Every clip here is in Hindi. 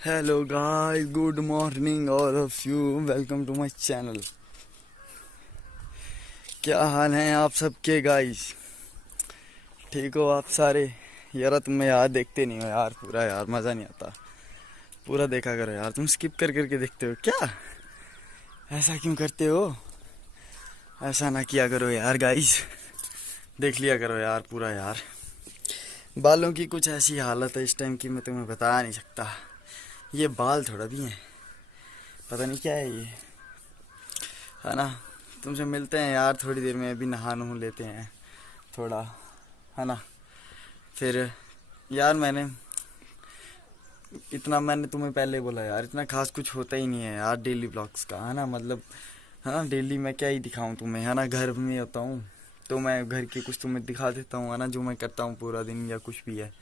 Hello guys, good morning all of you. Welcome to my channel. क्या हाल हैं आप सबके गाइस? ठीक हो आप सारे? यार तुम्हें यार देखते नहीं हो यार, पूरा यार मज़ा नहीं आता। पूरा देखा करो यार, तुम स्किप कर करके देखते हो क्या? ऐसा क्यों करते हो? ऐसा ना किया करो यार गाइस, देख लिया करो यार पूरा यार। बालों की कुछ ऐसी हालत है इस टाइम की, मैं तुम्हें बता नहीं सकता। ये बाल थोड़ा भी हैं, पता नहीं क्या है ये, है ना। तुमसे मिलते हैं यार थोड़ी देर में, अभी नहा नुह लेते हैं थोड़ा, है ना। फिर यार मैंने तुम्हें पहले बोला यार, इतना खास कुछ होता ही नहीं है यार डेली ब्लॉग्स का, है ना। मतलब है ना, डेली मैं क्या ही दिखाऊं तुम्हें, है ना। घर में होता हूँ तो मैं घर के कुछ तुम्हें दिखा देता हूँ, है ना, जो मैं करता हूँ पूरा दिन या कुछ भी है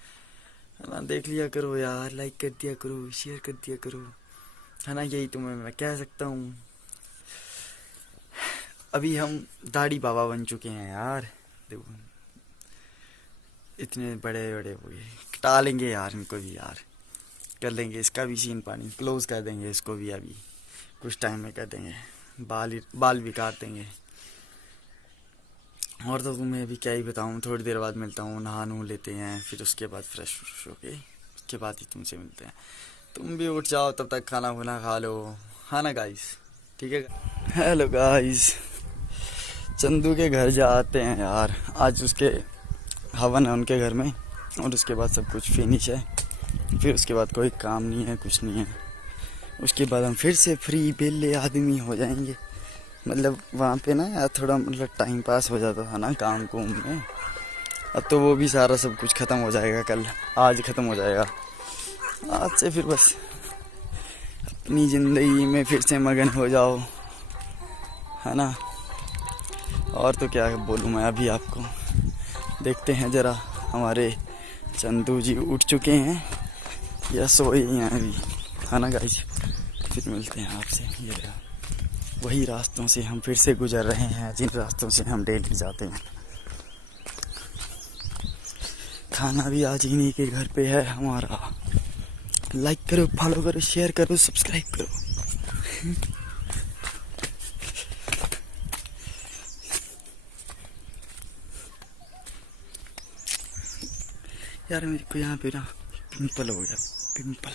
ना। देख लिया करो यार, लाइक कर दिया करो, शेयर कर दिया करो, है ना। यही तुम्हें मैं कह सकता हूँ। अभी हम दाढ़ी बाबा बन चुके हैं यार, देखो इतने बड़े बड़े हो गए। टालेंगे यार इनको भी यार, कर लेंगे इसका भी सीन पानी, क्लोज कर देंगे इसको भी, अभी कुछ टाइम में कर देंगे। बाल भी काट देंगे। और तो तुम्हें अभी क्या ही बताऊँ, थोड़ी देर बाद मिलता हूँ, नहा नू लेते हैं, फिर उसके बाद फ्रेश होके उसके बाद ही तुमसे मिलते हैं। तुम भी उठ जाओ, तब तक खाना खुना खा लो, हाँ ना गाइस, ठीक है। हेलो गाइस, चंदू के घर जाते हैं यार, आज उसके हवन है उनके घर में, और उसके बाद सब कुछ फिनिश है। फिर उसके बाद कोई काम नहीं है, कुछ नहीं है। उसके बाद हम फिर से फ्री बेले आदमी हो जाएंगे। मतलब वहाँ पे ना यार थोड़ा मतलब टाइम पास हो जाता था ना काम कुम में। अब तो वो भी सारा सब कुछ ख़त्म हो जाएगा, कल आज ख़त्म हो जाएगा। आज से फिर बस अपनी ज़िंदगी में फिर से मगन हो जाओ, है ना। और तो क्या बोलूँ मैं अभी आपको। देखते हैं ज़रा, हमारे चंदू जी उठ चुके हैं या सोए हैं अभी, है ना गाइस। फिर मिलते हैं आपसे। ये रहा, वही रास्तों से हम फिर से गुजर रहे हैं जिन रास्तों से हम डेली जाते हैं। खाना भी आज इन्हीं के घर पे है हमारा। लाइक करो, फॉलो करो, शेयर करो, सब्सक्राइब करो। यार मेरे को यहाँ पे ना पिंपल हो गया, पिंपल।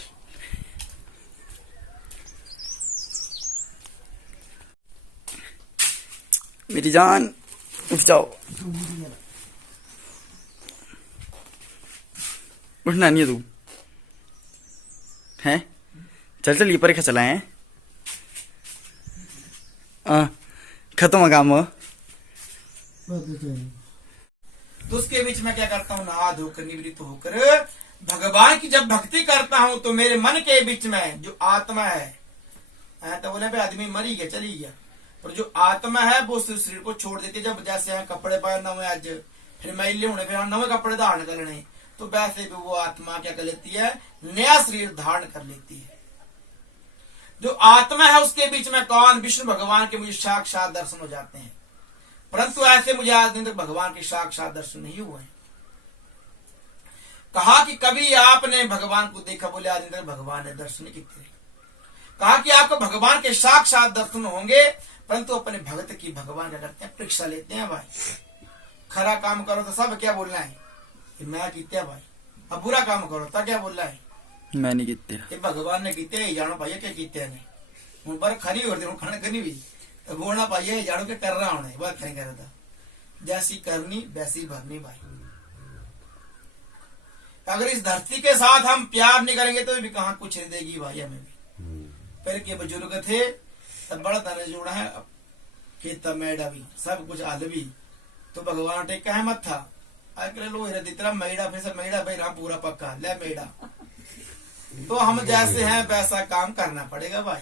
मेरी जान उठ जाओ। उठना नहीं है तू, हैं? चल चल, ये परीक्षा चलाए हैं। खत्म है काम। तो उसके बीच में क्या करता हूँ, नहा धोकर निवृत्त होकर भगवान की जब भक्ति करता हूँ तो मेरे मन के बीच में जो आत्मा है, तो बोले भाई आदमी मरी गया चली गया, पर जो आत्मा है वो शरीर को छोड़ देती है। जब जैसे है कपड़े पाए नवे, आज फिर मैले होने, फिर नवे कपड़े धारण करने, तो वैसे भी वो आत्मा क्या कर लेती है, नया शरीर धारण कर लेती है। जो आत्मा है उसके बीच में कौन, विष्णु भगवान के मुझे साक्षात दर्शन हो जाते हैं। परंतु ऐसे मुझे आज दिन तक भगवान के साक्षात दर्शन नहीं हुए हैं। कहा कि कभी आपने भगवान को देखा, बोले आज दिन तक भगवान ने दर्शन नहीं किए। कहा कि आपको भगवान के साक्षात दर्शन होंगे, परंतु अपने भगत की भगवान क्या करते हैं, परीक्षा लेते हैं। भाई खरा काम करो तो सब क्या बोलना है कि मैं कीते भाई, अब बुरा काम करो तो क्या बोलना है, मैं नहीं कीते, भगवान ने कीते जानो भाई क्या कीते ने हूं पर खरी होती हूँ खाने करनी भी तो बोलना पाइए जानो के कर रहा होने बात खरी कर रहा, जैसी करनी वैसी भरनी। भाई अगर इस धरती के साथ हम प्यार नहीं करेंगे तो भी कहाँ कुछ देगी भाई हमें भी। पहले के बुजुर्ग थे तब बड़ा धन जोड़ा है, खेत मैडा भी सब कुछ आल भी, तो भगवान टेका है मत था। अगर लो इतना मैडा फिर सब मैडा भाई राम पूरा पक्का ले मैडा, तो हम जैसे हैं वैसा काम करना पड़ेगा भाई।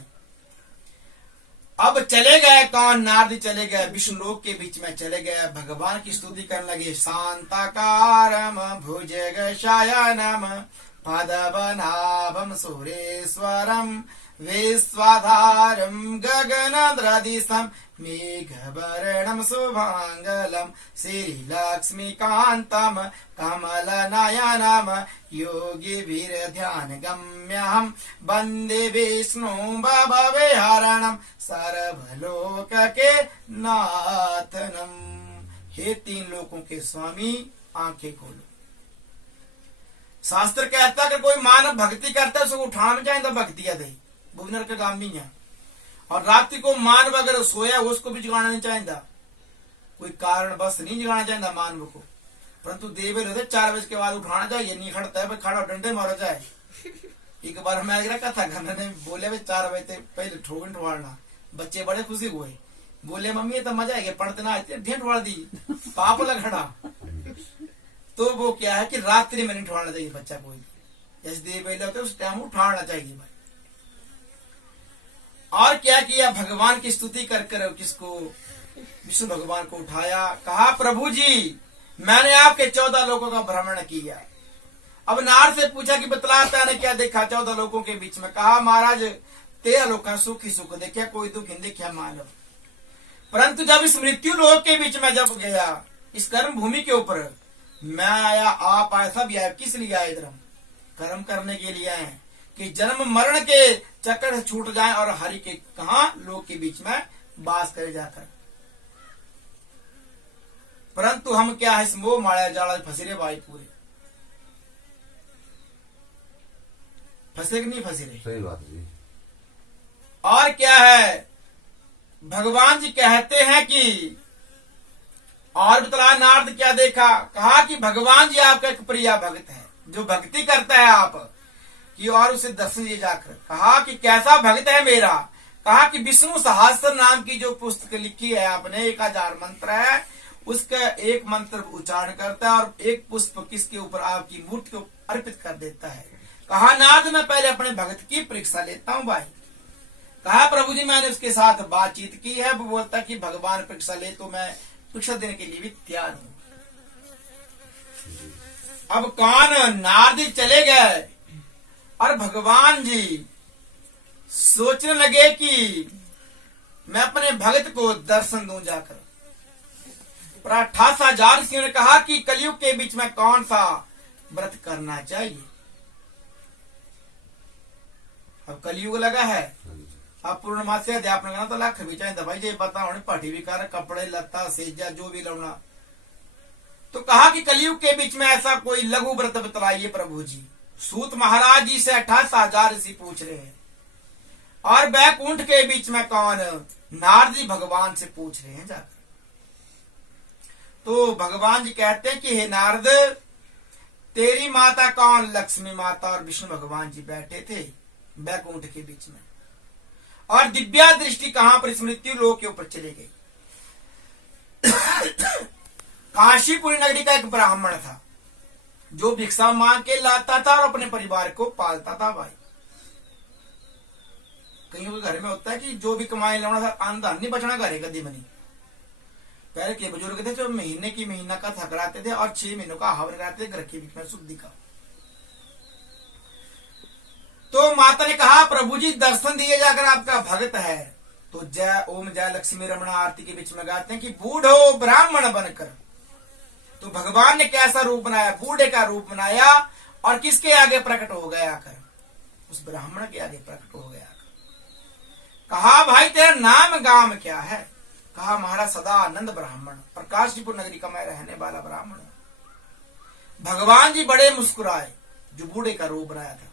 अब चले गए कौन, नारद चले गए विष्णु लोक के बीच में चले गए, भगवान की स्तुति करने लगे। शांताकारम भुजग शयनम पदवनाभं सुरेश्वरं विश्वाधारं गगनद्रदिशं मेघवर्णं शुभांगलं श्रीलक्ष्मीकान्तं कमलनयनं योगिभिर्ध्यानगम्यहं वन्दे विष्णुं भवविहरणं सर्वलोकके नाथनम। हे तीन लोकों के स्वामी, आंखें खोलो। शास्त्र कहता है कि कोई मानव भक्ति करता है उसको उठाना में चाहिए भक्ति दे बुबनर का काम नहीं है। और रात्रि को मानव अगर सोया उसको भी जगाना नहीं चाहिए, कोई कारण बस नहीं जगाना चाहिए मानव को। परंतु देवे होते 4 बजे के बाद उठाना चाहिए, नहीं खड़ता है खड़ा डंडे मारा जाए। एक बार मैं कथा करने ने बोले 4 बजे पहले ठोकन ठोड़ना, बच्चे बड़े खुशी हुए, बोले मम्मी ये तो मजा आएगा पढ़ते ना आते ढेर ठोड़ दी पाप लखड़ा। तो वो क्या है कि रात्रि में नहीं उठाना चाहिए बच्चा कोई भी, जैसे देव बेले होते उस टाइम उठाना चाहिए भाई। और क्या किया, भगवान की स्तुति कर किसको, विष्णु भगवान को उठाया। कहा प्रभु जी मैंने आपके 14 लोगों का भ्रमण किया। अब नारद से पूछा कि बतलाता ने क्या देखा 14 लोगों के बीच में। कहा महाराज 13 लोग का सुख ही सुख देखा, कोई दुख नहीं देखा मानव। परंतु जब इस मृत्यु लोक के बीच में जब गया, इस कर्म भूमि के ऊपर मैं आया, आप आए, सब आए, किस लिए आए इधर? कर्म करने के लिए आए कि जन्म मरण के चक्कर से छूट जाए और हरि के कहा लोक के बीच में वास करे जाकर। परंतु हम क्या है, इस मोह माया जाल फंसे रे भाई, पूरे फंसे कि नहीं फंसे रे? सही बात जी। और क्या है, भगवान जी कहते हैं कि और बतला नारद क्या देखा। कहा कि भगवान जी आपका एक प्रिय भक्त है जो भक्ति करता है आप कि, और उसे दर्शन दिए जाकर। कहा कि कैसा भक्त है मेरा। कहा कि विष्णु सहस्त्र नाम की जो पुस्तक लिखी है आपने, 1000 मंत्र है, उसका एक मंत्र उच्चारण करता है और एक पुष्प किसके ऊपर, आपकी मूर्ति को अर्पित कर देता है। कहा नारद मैं पहले अपने भक्त की परीक्षा लेता हूँ भाई। कहा प्रभु जी मैंने उसके साथ बातचीत की है, वो बोलता कि भगवान परीक्षा ले तो मैं परीक्षा देने के लिए भी तैयार हूं। अब कौन, नारद चले गए और भगवान जी सोचने लगे कि मैं अपने भक्त को दर्शन दूं जाकर। पर 88,000 ऋषियों ने कहा कि कलयुग के बीच में कौन सा व्रत करना चाहिए। अब कलयुग लगा है, अब पूर्णमासी अध्यापन करना तो लाख भी चाहिए भाई, ये बताओ पाठी भी कर, कपड़े लत्ता सेजा जो भी लाना। तो कहा कि कलयुग के बीच में ऐसा कोई लघु व्रत बतलाइए प्रभु जी। सूत महाराज जी से 88,000 ऋषि पूछ रहे हैं और बैकुंठ के बीच में कौन, नारद जी भगवान से पूछ रहे हैं जाकर। तो भगवान जी कहते हैं कि हे नारद तेरी माता कौन, लक्ष्मी माता और विष्णु भगवान जी बैठे थे बैकुंठ के बीच में, और दिव्या दृष्टि कहां पर, इस मृत्यु लोक के ऊपर चली गई। काशीपुरी नगरी का एक ब्राह्मण था जो भिक्षा मांग के लाता था और अपने परिवार को पालता था भाई। कहीं घर में होता है कि जो भी कमाई लाना था आमदन नहीं बचना घरे कदी बनी। पहले के बुजुर्ग थे जो महीने की महीना का थक कराते थे और 6 महीनों का हवन कराते थे घर के बीच में शुद्धि का। तो माता ने कहा प्रभु जी दर्शन दिए जाकर, आपका भक्त है। तो जय ओम जय लक्ष्मी रमणा आरती के बीच में गाते हैं कि बूढ़ो ब्राह्मण बनकर। तो भगवान ने कैसा रूप बनाया, बूढ़े का रूप बनाया और किसके आगे प्रकट हो गया आकर, उस ब्राह्मण के आगे प्रकट हो गया। कहा भाई तेरा नाम गाम क्या है। कहा महाराज सदानंद ब्राह्मण, प्रकाशपुर नगरी का मैं रहने वाला ब्राह्मण। भगवान जी बड़े मुस्कुराए जो बूढ़े का रूप बनाया था।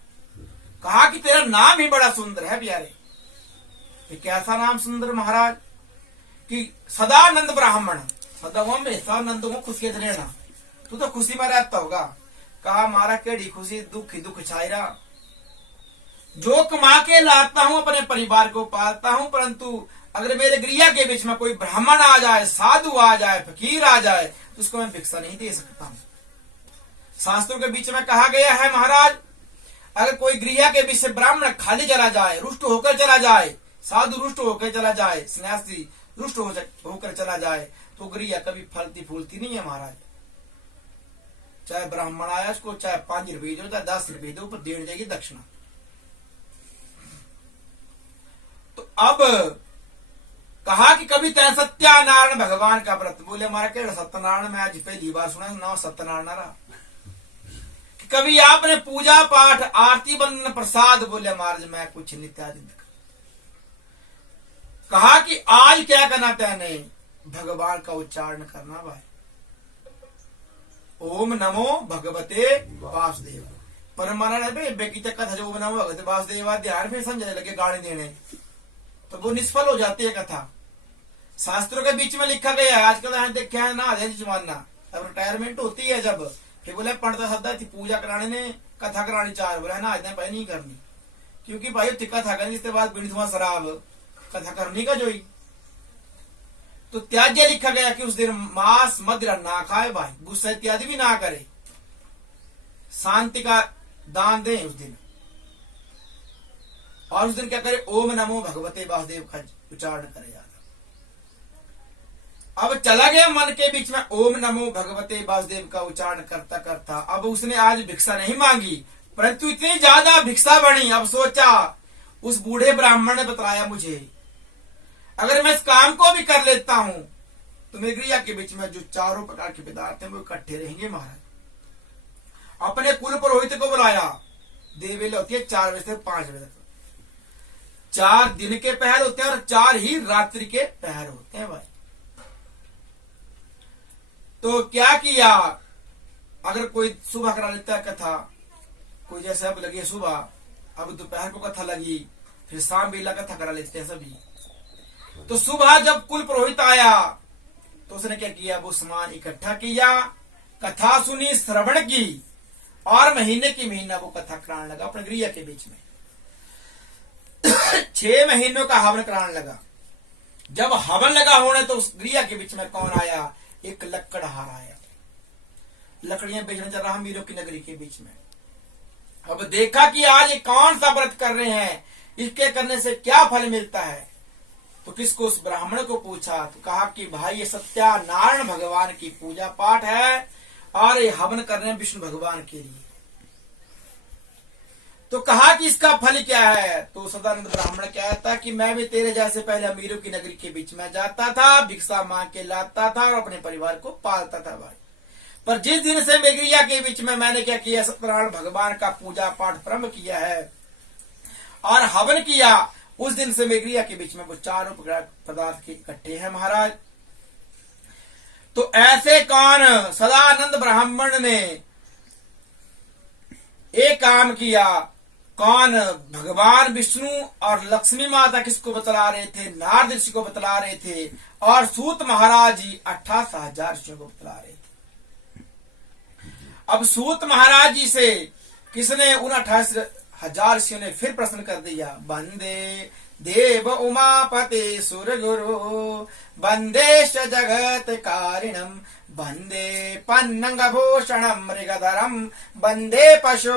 कहा कि तेरा नाम ही बड़ा सुंदर है प्यारे। कैसा नाम सुंदर महाराज, कि सदानंद ब्राह्मण, सदा सदानंद में खुशी रहना, तू तो खुशी में रहता होगा। कहा मारा केड़ी खुशी, दुख ही दुख छायरा। जो कमा के लाता हूं अपने परिवार को पालता हूं, परंतु अगर मेरे गृह के बीच में कोई ब्राह्मण आ जाए, साधु आ जाए, फकीर आ जाए तो उसको मैं भिक्षा नहीं दे सकता हूं। शास्त्रों के बीच में कहा गया है महाराज, अगर कोई गृह के बीच से ब्राह्मण खाली चला जाए, रुष्ट होकर चला जाए, साधु रुष्ट होकर चला जाए, सन्यासी रुष्ट होकर चला जाए, तो गृह कभी फलती फूलती नहीं है महाराज। चाहे ब्राह्मण आया उसको चाहे 5 रुपये दो चाहे 10 रुपये दो, पर देनी जाएगी दक्षिणा। तो अब कहा कि कभी तय सत्यानारायण भगवान का व्रत, बोले हमारा केवल सत्यनारायण में आज पहली बार सुना नाम सत्यनारायण रहा। कभी आपने पूजा पाठ आरती बंदन प्रसाद, बोले महाराज मैं कुछ नित्यादि। कहा कि आज क्या करना तैने, भगवान का उच्चारण करना भाई, ओम नमो भगवते वासुदेव। पर महाराज बेकी कथा जो ओम नमो भगवते वासुदेव ध्यान फिर समझने लगे गाड़ी देने, तो वो निष्फल हो जाती है कथा। शास्त्रों के बीच में लिखा गया है, आजकल देखा है ना जमाना, अब रिटायरमेंट होती है जब, फिर बोले पंडित सदा थी पूजा कराने ने कथा करानी 4, बोले ना आज भाई नहीं करनी, क्योंकि भाई कथा करनी इसके बाद बीड़ी धुआं शराब कथा करनी का जो ही। तो त्याज्य लिखा गया कि उस दिन मांस मदिरा ना खाए भाई, गुस्सा इत्यादि भी ना करे, शांति का दान दे उस दिन। और उस दिन क्या करे, ओम नमो भगवते वासुदेव का उच्चारण करे ज्यादा। अब चला गया मन के बीच में ओम नमो भगवते वासुदेव का उच्चारण करता करता, अब उसने आज भिक्षा नहीं मांगी, परंतु इतनी ज्यादा भिक्षा बनी। अब सोचा, उस बूढ़े ब्राह्मण ने बताया मुझे, अगर मैं इस काम को भी कर लेता हूं तो मेरी गृह के बीच में जो चारों प्रकार के पदार्थ हैं वो इकट्ठे रहेंगे। महाराज अपने कुल पुरोहित को बुलाया, देवेले होती है 4 बजे से 5 बजे तक, 4 दिन के पहर होते हैं और 4 ही रात्रि के पहर होते हैं भाई। तो क्या किया, अगर कोई सुबह करा लेता है कथा, कोई जैसे अब लगी सुबह, अब दोपहर को कथा लगी, फिर शाम बेला कथा करा लेते हैं सभी। तो सुबह जब कुल पुरोहित आया तो उसने क्या किया, वो सामान इकट्ठा किया, कथा सुनी, श्रवण की, और महीने की महीना वो कथा कराने लगा अपने गृह के बीच में। 6 महीनों का हवन कराने लगा। जब हवन लगा होने तो उस गृह के बीच में कौन आया, एक लकड़हार आया, लकड़ियां बेचने चल रहा मीरों की नगरी के बीच में। अब देखा कि आज ये कौन सा व्रत कर रहे हैं, इसके करने से क्या फल मिलता है। तो किसको, उस ब्राह्मण को पूछा, तो कहा कि भाई ये सत्यानारायण भगवान की पूजा पाठ है और ये हवन कर रहे हैं विष्णु भगवान के लिए। तो कहा कि इसका फल क्या है। तो सदानंद ब्राह्मण कहता कि मैं भी तेरे जैसे पहले अमीरों की नगरी के बीच में जाता था, भिक्षा मांग के लाता था और अपने परिवार को पालता था भाई। पर जिस दिन से मेघरिया के बीच में मैंने क्या किया, सत्यनारायण भगवान का पूजा पाठ प्रारंभ किया है और हवन किया, उस दिन से मेघरिया के बीच में वो चारों पदार्थ के इकट्ठे हैं महाराज। तो ऐसे कौन, सदानंद ब्राह्मण ने एक काम किया, कौन, भगवान विष्णु और लक्ष्मी माता किसको बतला रहे थे, नारद ऋषि को बतला रहे थे, और सूत महाराज जी 28,000 ऋषियों को बतला रहे थे। अब सूत महाराज जी से किसने, उन 28,000 ऋषियों ने फिर प्रश्न कर दिया, वंदे देव उमापते सुर गुरु वंदेश जगत कारिणम वंदे पन्नंग भूषणम मृगधरम वंदे पशु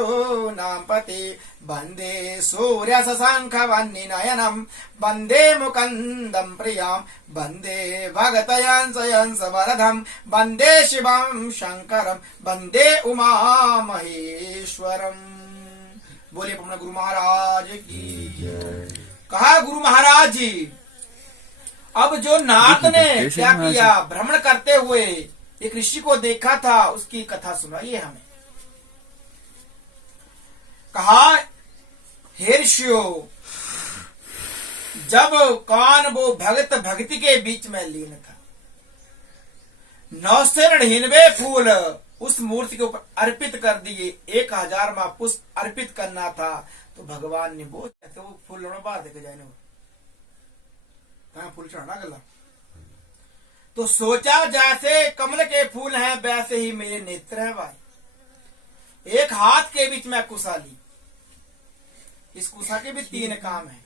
नाम पते वंदे सूर्य शशांक वन्नी नयनम वंदे मुकंदम प्रियाम वंदे भगतयंस यंस वरदम वंदे शिवम शंकरम वंदे उमा महेश्वरम। बोले अपना गुरु महाराज की। कहा गुरु महाराज जी, अब जो नाथ ने क्या किया, भ्रमण करते हुए एक ऋषि को देखा था, उसकी कथा सुनाइए हमें। कहा, हे ऋषियों, जब कौन वो भगत भक्ति के बीच में लीन था, 999 फूल उस मूर्ति के ऊपर अर्पित कर दिए, 1000 मां पुष्प अर्पित करना था, तो भगवान ने वो फूल बाहर देखे जाए फूल चढ़ना गला। तो सोचा जैसे कमल के फूल हैं वैसे ही मेरे नेत्र हैं भाई। एक हाथ के बीच में कुशा ली, इस कुशा के भी 3 काम है।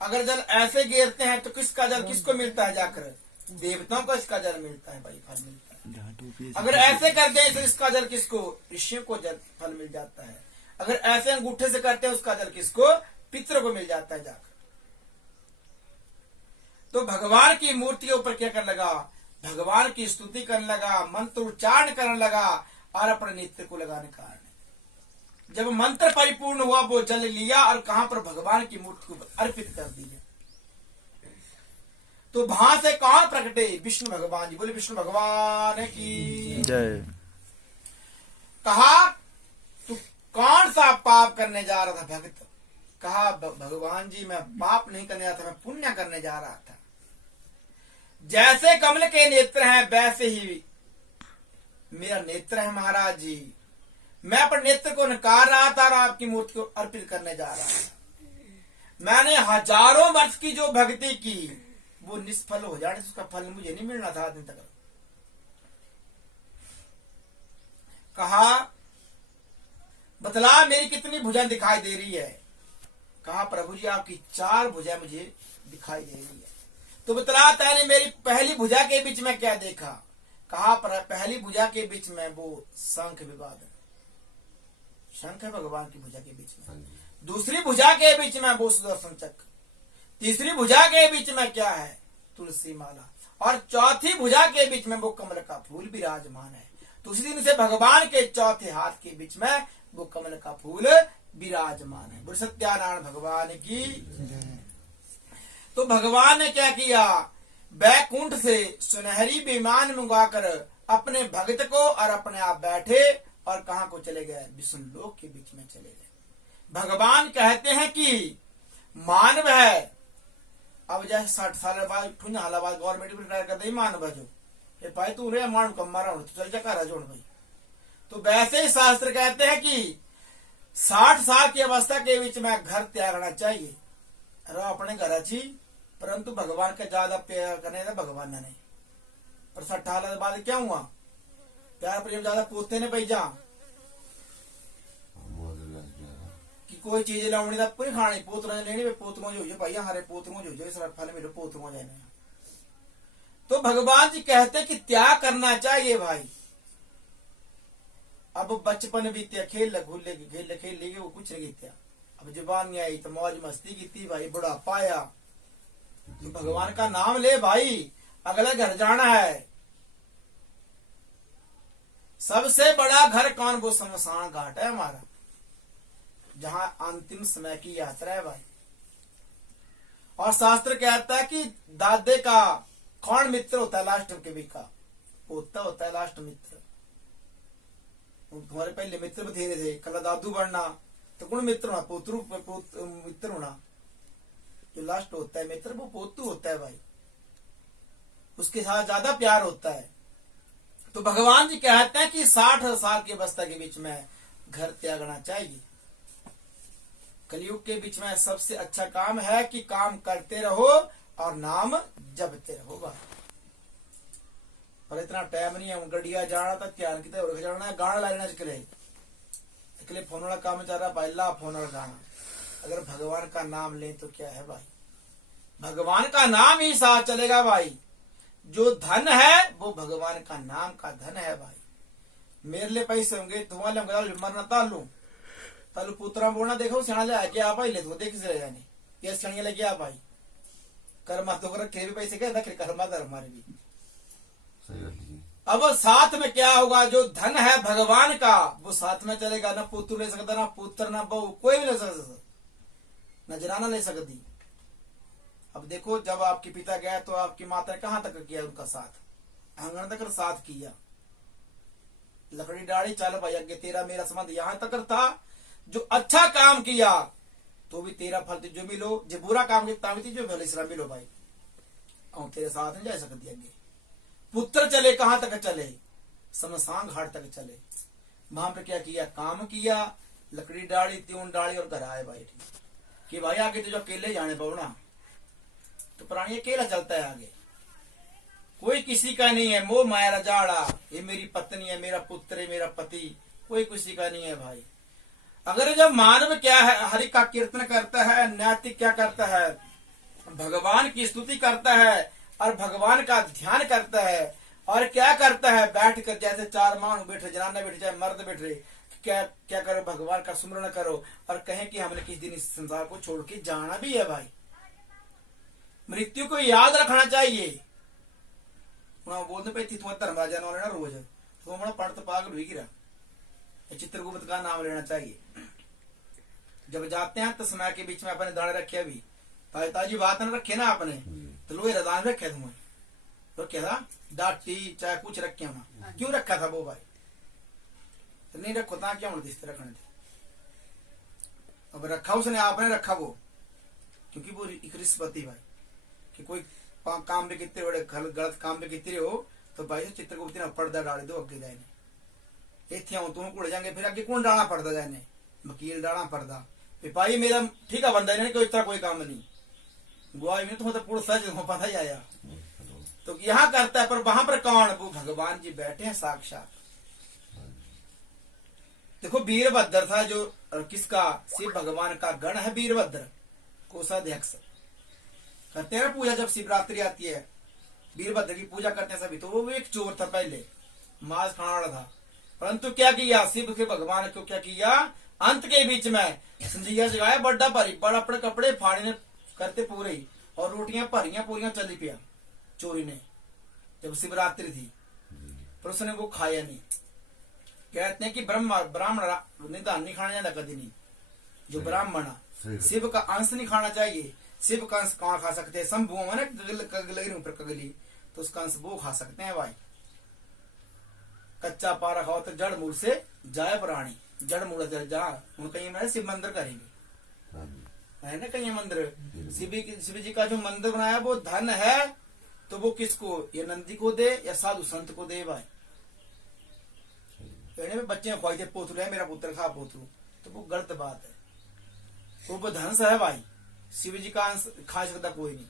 अगर जल ऐसे गिरते हैं तो किसका जल किसको मिलता है, जाकर देवताओं को इसका जल मिलता है भाई, फल मिलता है। अगर ऐसे करते हैं तो इसका जल किसको, ऋषियों को जल फल मिल जाता है। अगर ऐसे अंगूठे से करते हैं उसका जल किसको, पितरों को मिल जाता है जाकर। तो भगवान की मूर्ति के ऊपर क्या कर लगा, भगवान की स्तुति करने लगा, मंत्र उच्चारण करने लगा और अपने नेत्र को लगाने का कारण जब मंत्र परिपूर्ण हुआ वो जल लिया और कहां पर भगवान की मूर्ति को अर्पित कर दिया। तो वहां से कौन प्रकटे? विष्णु भगवान जी। बोले विष्णु भगवान की जय। कहा तू कौन सा पाप करने जा रहा था भक्त? कहा भगवान जी मैं पाप नहीं करने जा रहा था, मैं पुण्य करने जा रहा था। जैसे कमल के नेत्र हैं वैसे ही मेरा नेत्र है महाराज जी। मैं अपने नेत्र को नकार रहा था और आपकी मूर्ति को अर्पित करने जा रहा था। मैंने हजारों वर्ष की जो भक्ति की वो निष्फल हो जाने से उसका फल मुझे नहीं मिलना था दिन तक। कहा बतला मेरी कितनी भुजा दिखाई दे रही है? कहा प्रभु जी आपकी 4 भुजा मुझे दिखाई दे रही है। तो बतला तैने मेरी पहली भुजा के बीच में क्या देखा? कहा पहली भुजा के बीच में वो शंख विवाद, शंख है भगवान की भुजा के बीच में। दूसरी भुजा के बीच में वो सुदर्शन चक्र, तीसरी भुजा के बीच में क्या है? तुलसी माला, और चौथी भुजा के बीच में वो कमल का फूल विराजमान है। तो उसी दिन से भगवान के चौथे हाथ के बीच में वो कमल का फूल विराजमान है। बोले सत्यानारायण भगवान की। तो भगवान ने क्या किया? बैकुंठ से सुनहरी विमान मंगवाकर अपने भक्त को और अपने आप बैठे और कहां को चले गए? विष्णु लोक के बीच में चले गए। भगवान कहते हैं कि मानव है, अब जैसे 60 साल बाद ठुना बाद गवर्नमेंट रिटायर कर दे मानव जो ये भाई तू रे मान कम मारा तो चल जा कर जोड़ भाई। तो वैसे ही शास्त्र कहते हैं कि 60 साल की अवस्था के बीच में घर त्यागना चाहिए। अरे अपने घर अच्छी, परंतु भगवान का ज्यादा प्यार करने था भगवान ने नहीं। पर 60 साल बाद क्या हुआ? प्यार प्रेम ज्यादा पोते ने पैजा कि कोई चीज लाउनी था पूरी खानी पोतरों ने लेनी, पोतरों जो भाई हमारे पोतरों जो इस फल मेरे पोतरों जाने। तो भगवान जी कहते कि त्याग करना चाहिए भाई। अब बचपन बीतिया खेल खेल लेगी वो कुछ नहीं किया। अब जवानी आई तो मौज मस्ती की थी भाई, बुढ़ापा आया तो भगवान का नाम ले भाई, अगला घर जाना है। सबसे बड़ा घर कौन? वो शमशान घाट है हमारा, जहां अंतिम समय की यात्रा है भाई। और शास्त्र कहता है कि दादे का कौन मित्र होता है? लास्ट के भी का पोता होता है लास्ट मित्र। तुम्हारे पहले मित्र बथेरे थे, कल दादू बनना तो कौन मित्र होना? पोतरू मित्र होना। जो लास्ट होता है मित्र वो पोतू होता है भाई, उसके साथ ज्यादा प्यार होता है। तो भगवान जी कहते हैं कि 60 साल की अवस्था के बीच में घर त्यागना चाहिए। कलयुग के बीच में सबसे अच्छा काम है कि काम करते रहो और नाम जपते रहो भाई। और इतना टाइम नहीं है, गड्डिया जाना था त्यान की तरफ जाना है, गाना ला लेना इसके फोन वाला काम चल रहा भाई, ला फोन वाला गाना। अगर भगवान का नाम ले तो क्या है भाई? भगवान का नाम ही साथ चलेगा भाई। जो धन है वो भगवान का नाम का धन है भाई। मेरे लिए पैसे होंगे तुम्हारे मरना तालू तालू पुत्रा बोलना देखो सियाणा ले आके आ भाई ले तो देख से जाने ये सियाणिया लेके आ भाई। कर्मा तो कर भी पैसे क्या कर्मा धर्म हमारे भी। अब साथ में क्या होगा? जो धन है भगवान का वो साथ में चलेगा। ना पुत्र ले सकता, ना पुत्र, ना बहू, कोई भी ले सकता, न जनाना ले सकती। अब देखो जब आपके पिता गया तो आपकी माता ने कहां तक किया उनका साथ? आंगन तक साथ किया। लकड़ी डाली चल भाई अगे तेरा मेरा संबंध यहां तक था। जो अच्छा काम किया तो भी तेरा फल जो मिलो, जो बुरा काम किया भी जो फल इसरा मिलो भाई। और तेरे साथ नहीं जा सकती अगे। पुत्र चले कहां तक चले? शमशान घाट तक चले। वहां पर क्या किया? काम किया, लकड़ी डाली, त्यून डाली और घर आए भाई। कि भाई आगे तो जो अकेले जाने पाओ ना, तो प्राणी अकेला चलता है आगे, कोई किसी का नहीं है। मोह माया रजाड़ा, ये मेरी पत्नी है, मेरा पुत्र है, मेरा पति, कोई किसी का नहीं है भाई। अगर जब मानव क्या है हरि का कीर्तन करता है, नैतिक क्या करता है? भगवान की स्तुति करता है और भगवान का ध्यान करता है। और क्या करता है? बैठ कर जैसे 4 मानव बैठे, जनाना बैठे, चाहे मर्द बैठे, क्या क्या करो? भगवान का सुमरण करो और कहें कि हमने किस दिन इस संसार को छोड़ के जाना भी है भाई। मृत्यु को याद रखना चाहिए। उन्हें बोलते पे तू धर्म राजा नाम लेना रोज तो हमारा पंडित पागल हुई गिरा। चित्रगुप्त का नाम लेना चाहिए। जब जाते हैं तो समय के बीच में अपने दाने रखे भी ताजी बात न रखे ना आपने तो लोहे रदान रखे तुम्हें तो क्या था डाटी चाहे कुछ रखे होना क्यों रखा था वो भाई तो नहीं रखो ता क्या होती इस तरह रखने थे। अब रखा उसने आपने रखा वो क्योंकि वो एक रिश्वती भाई कि कोई काम भी कितने बड़े गलत काम भी कितने हो तो भाई चित्रगुप्त ने पर्दा डाल दो अगे जाए इतने आऊं तुम कुड़ जाएंगे फिर अगे कौन डालना पड़ता जाए वकील डालना पड़ता भाई मेरा ठीक है बंदा इन्हें कोई तरह कोई काम नहीं गुआई में तो पुलिस पता ही आया तो यहाँ करता है पर वहां पर कौन वो भगवान जी बैठे हैं साक्षात। देखो वीरभद्र था जो किसका शिव भगवान का गण है वीरभद्र कोषाध्यक्ष करते हैं ना पूजा जब शिवरात्रि आती है वीरभद्र की पूजा करते हैं सभी तो वो एक चोर था पहले मांस खाने वाला था परंतु क्या किया शिव के भगवान को क्या किया अंत के बीच में संजीया जगाया बड़ा भारी बड़ा अपने कपड़े फाड़ने करते पूरे ही और रोटियां भरियां पूरियां चली पिया चोरी ने जब शिवरात्रि थी पर उसने वो खाया नहीं। कहते हैं कि ब्राह्मण निदान नहीं खाना जाता कभी नहीं जो ब्राह्मण शिव का अंश नहीं खाना चाहिए। शिव का अंश कौन खा सकते हैं शंभु है ना कगली ऊपर कगली तो उसका अंश वो खा सकते हैं भाई। कच्चा पारा खाओ तो जड़ मूल से जाए प्राणी जड़ मूल जा उन कहीं में शिव मंदिर करेंगे है ना कहीं मंदिर शिव जी का जो मंदिर बनाया वो धन है तो वो किसको ये नंदी को दे या साधु संत को दे भाई। में बच्चे ख्वाहिश पोतलू है मेरा पुत्र खा पोतलू तो वो गलत बात है वो धन से है भाई शिव जी का अंश खा सकता कोई नहीं।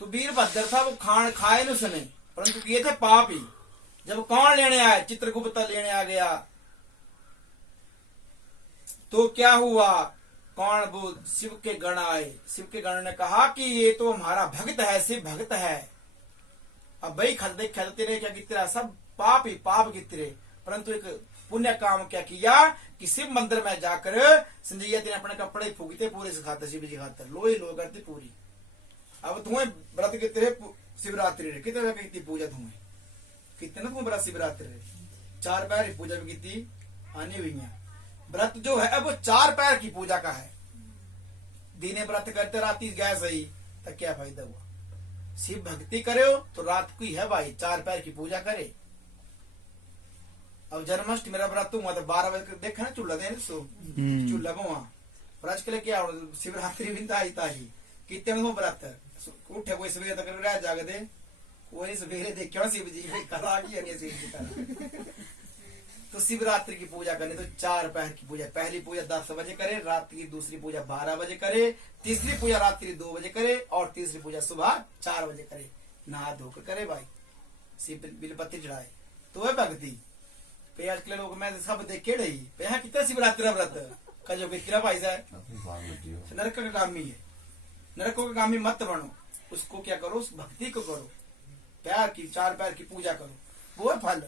तो वीरभद्र था वो खाए न उसने परंतु किए थे पाप ही। जब कौन लेने आया चित्रगुप्त लेने आ गया तो क्या हुआ कौन वो शिव के गण आए। शिव के गण ने कहा कि ये तो हमारा भक्त है शिव भक्त है। अब भाई खेलते रहे क्या कितने सब पाप ही पाप कितने परंतु एक पुण्य काम क्या किया कि शिव मंदिर में जाकर संजय ने अपने कपड़े फूकते पूरे से खाते शिव जी खाते लो ही लो करते पूरी। अब तुम्हें व्रत कितने शिवरात्रि रे कितने कितनी पूजा तुम्हें कितने तुम्हें व्रत शिवरात्रि रे 4 पैर की पूजा भी कितनी आनी हुई है। व्रत जो है वो 4 पैर की पूजा का है। दिने व्रत करते राती गए सही तो क्या फायदा हुआ। शिव भक्ति करे हो तो रात की है भाई 4 पैर की पूजा करे। अब जन्माष्टमी मेरा व्रत हुआ तो 12 बजे देखा ना चूल्हा दे चूल्हा को वहां पर आजकल क्या शिवरात्रि भी ताही कितने व्रत उठे कोई सवेरे तक रह जाग दे कोई सवेरे देखो शिव जी करा शिव जी करा। तो शिवरात्रि की पूजा करनी तो 4 पैर की पूजा पहली पूजा 10 बजे करे रात की दूसरी पूजा 12 बजे करे तीसरी पूजा रात्रि 2 बजे करे और तीसरी पूजा सुबह 4 बजे करे नहा धोकर करे भाई शिव बिलपत्ती चढ़ाए तो वह भक्ति पे आजकल लोग मैं सब देखे रही पे यहाँ कितना शिवरात्रि व्रत का जो कितना भाई साहब नरक का कामी है। नरकों का कामी मत बनो उसको क्या करो उस भक्ति को करो पैर की 4 पैर की पूजा करो वो है फल।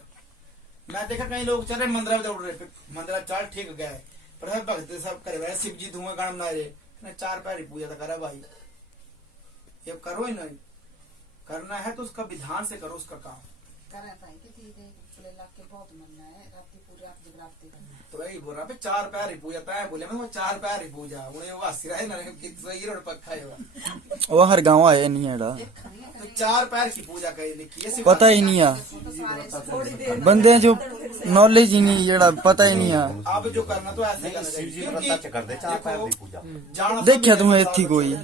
मैं देखा कई लोग चल रहे मंदिर में उड़ रहे मंदिर चल ठीक गया है पर भक्त सब करे भाई शिव जी धुआं गान बना रहे 4 पैर की पूजा तो करा भाई ये करो ही नहीं करना है तो उसका विधान से करो उसका काम बहुत मनना है रात्रि पूरी रात जगराते करना तो वही बोल रहा 4 पैर ही पूजा तय बोले मैं 4 पैर ही पूजा उन्हें वो हंसी रहे ना सही रोड पक्का है वो हर गांव आया नहीं है तो 4 पैर की पूजा कही लिखी है पता ही नहीं है बंदे जो नॉलेज ही नहीं जेड़ा पता ही नहीं है। अब जो करना तो ऐसे करना देखा तुम्हें इतनी कोई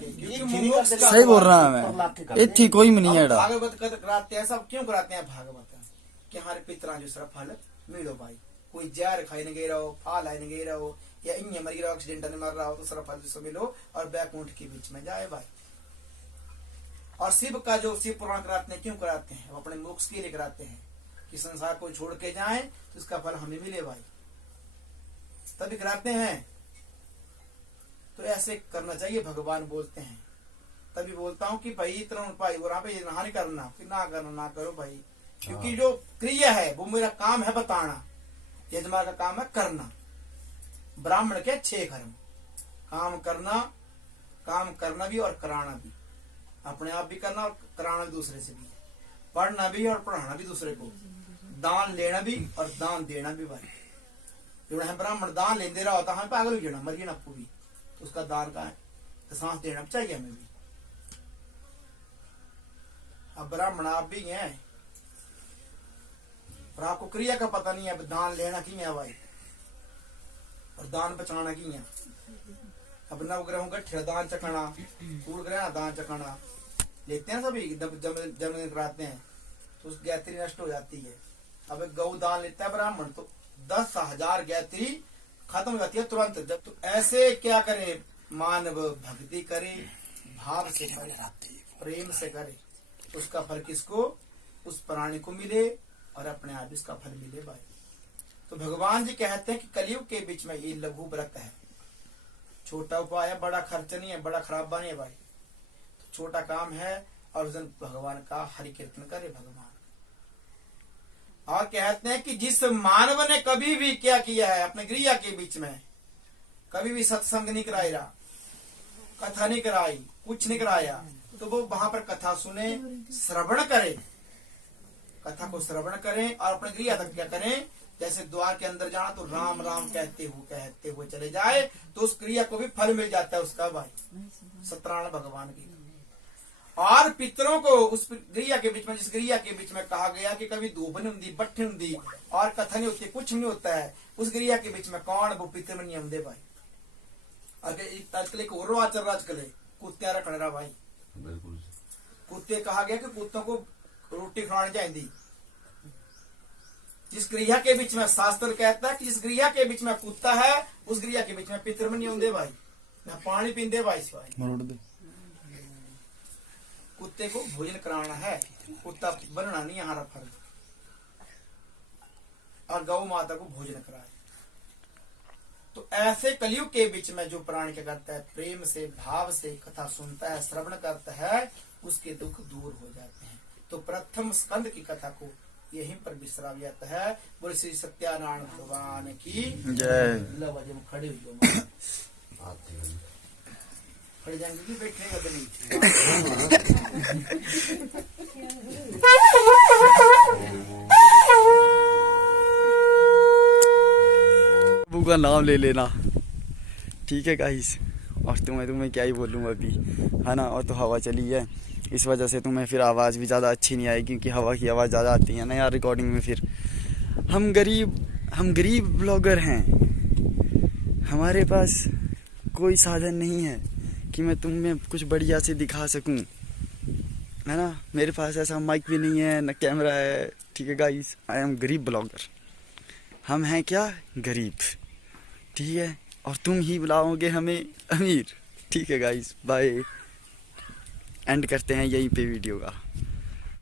सही बोल रहा मैं इतनी कोई भी नहीं है। भागवत कराते हैं सब क्यों कराते हैं भागवत कि हमारे पितरा जो सर फल मिलो भाई कोई जहर खाने गए रहो फाल आने गए रहो या इन मर रहो एक्सीडेंट में मर रहा हो तो सर फल जिसको मिलो और बैकुंठ के बीच में जाए भाई। और शिव का जो शिव पुराण कराते हैं क्यों कराते हैं वो अपने मोक्ष के लिए कराते हैं कि संसार को छोड़ के जाए तो इसका फल हमें मिले भाई तभी कराते हैं। तो ऐसे करना चाहिए भगवान बोलते हैं तभी बोलता हूँ कि भाई इतना भाई वहां पे नहा नहीं करना कि ना करना ना करो भाई क्योंकि जो क्रिया है वो मेरा काम है बताना यजमान का काम है करना। ब्राह्मण के 6 कर्म काम करना भी और कराना भी अपने आप भी करना और कराना भी दूसरे से भी पढ़ना भी और पढ़ाना भी दूसरे को, दान लेना भी और दान देना भी भाई। जो है ब्राह्मण दान लेते रहा होता हमें पागल हो जाना, मरिए ना भी, तो उसका दान का है तो सांस देना भी चाहिए हमें भी। अब ब्राह्मण आप भी हैं पर आपको क्रिया का पता नहीं है, दान लेना की है भाई और दान बचाना की है। अब नवग्रहों गठिया दान चखाना, कूड़ ग्रह दान चखाना लेते हैं सभी, जन्मदिन कराते हैं तो उस गायत्री नष्ट हो जाती है। अब एक गौ दान लेता है ब्राह्मण तो 10,000 गायत्री खत्म हो जाती है तुरंत। जब तो ऐसे क्या करे, मानव भक्ति करे, भाव से करे, प्रेम से करे, उसका फल किसको, उस प्राणी को मिले और अपने आप इसका फल मिले भाई। तो भगवान जी कहते हैं कि कलयुग के बीच में ये लघु व्रत है, छोटा उपाय है, बड़ा खर्च नहीं है, बड़ा खराब नहीं है भाई। तो छोटा काम है और उस दिन भगवान का हरि कीर्तन करे भगवान। और कहते हैं कि जिस मानव ने कभी भी क्या किया है अपने गृह के बीच में, कभी भी सत्संग नहीं कराया, कथा नहीं कराई, कुछ नहीं कराया, तो वो वहां पर कथा सुने, श्रवण करे, कथा को श्रवण करें और अपने गृह तक क्या करें, जैसे द्वार के अंदर जाना तो राम राम कहते हुए चले जाए तो उस क्रिया को भी फल मिल जाता है उसका भाई, सत्यनारायण भगवान की। और पितरों को उस गृह के बीच में, जिस गृह के बीच में कहा गया कि कभी धूप नहीं होती, बट्ठी नहीं होती और कथा नहीं होती, कुछ नहीं होता है, उस गृह के बीच में कौन वो पितर नहीं होंगे भाई। अगर को राजकले कुत्ते रखने रहा भाई, कुत्ते कहा गया कि कुत्तों को रोटी खिलानी चाहिए। जिस गृह के बीच में शास्त्र कहता है कि जिस गृह के बीच में कुत्ता है उस गृह के बीच में पितर नहीं होंगे भाई, ना पानी पींदे भाई भाई। कुत्ते को भोजन कराना है, कुत्ता बनना नहीं हमारा फर्ज, और गौ माता को भोजन कराए। तो ऐसे कलयुग के बीच में जो प्राणी क्या करता है, प्रेम से भाव से कथा सुनता है, श्रवण करता है, उसके दुख दूर हो जाते हैं। तो प्रथम स्कंद की कथा को यहीं पर विश्राम जाता है। बोले श्री सत्यानारायण भगवान की जय। लो जब खड़े हुए खड़े जाएंगे कि बैठेगा तो नहीं। प्रभु का नाम ले लेना, ठीक है गाइस। और तुम्हें क्या ही बोलूँ अभी, है ना। और तो हवा चली है, इस वजह से तुम्हें फिर आवाज़ भी ज़्यादा अच्छी नहीं आएगी, क्योंकि हवा की आवाज़ ज़्यादा आती है ना यार रिकॉर्डिंग में। फिर हम गरीब ब्लॉगर हैं, हमारे पास कोई साधन नहीं है कि मैं तुम्हें कुछ बढ़िया से दिखा सकूं, है ना। मेरे पास ऐसा माइक भी नहीं है, न कैमरा है, ठीक है गाइस। आई एम गरीब ब्लॉगर, हम हैं क्या, गरीब, ठीक है। और तुम ही बुलाओगे हमें अमीर, ठीक है गाइस। बाय, एंड करते हैं यहीं पे वीडियो का।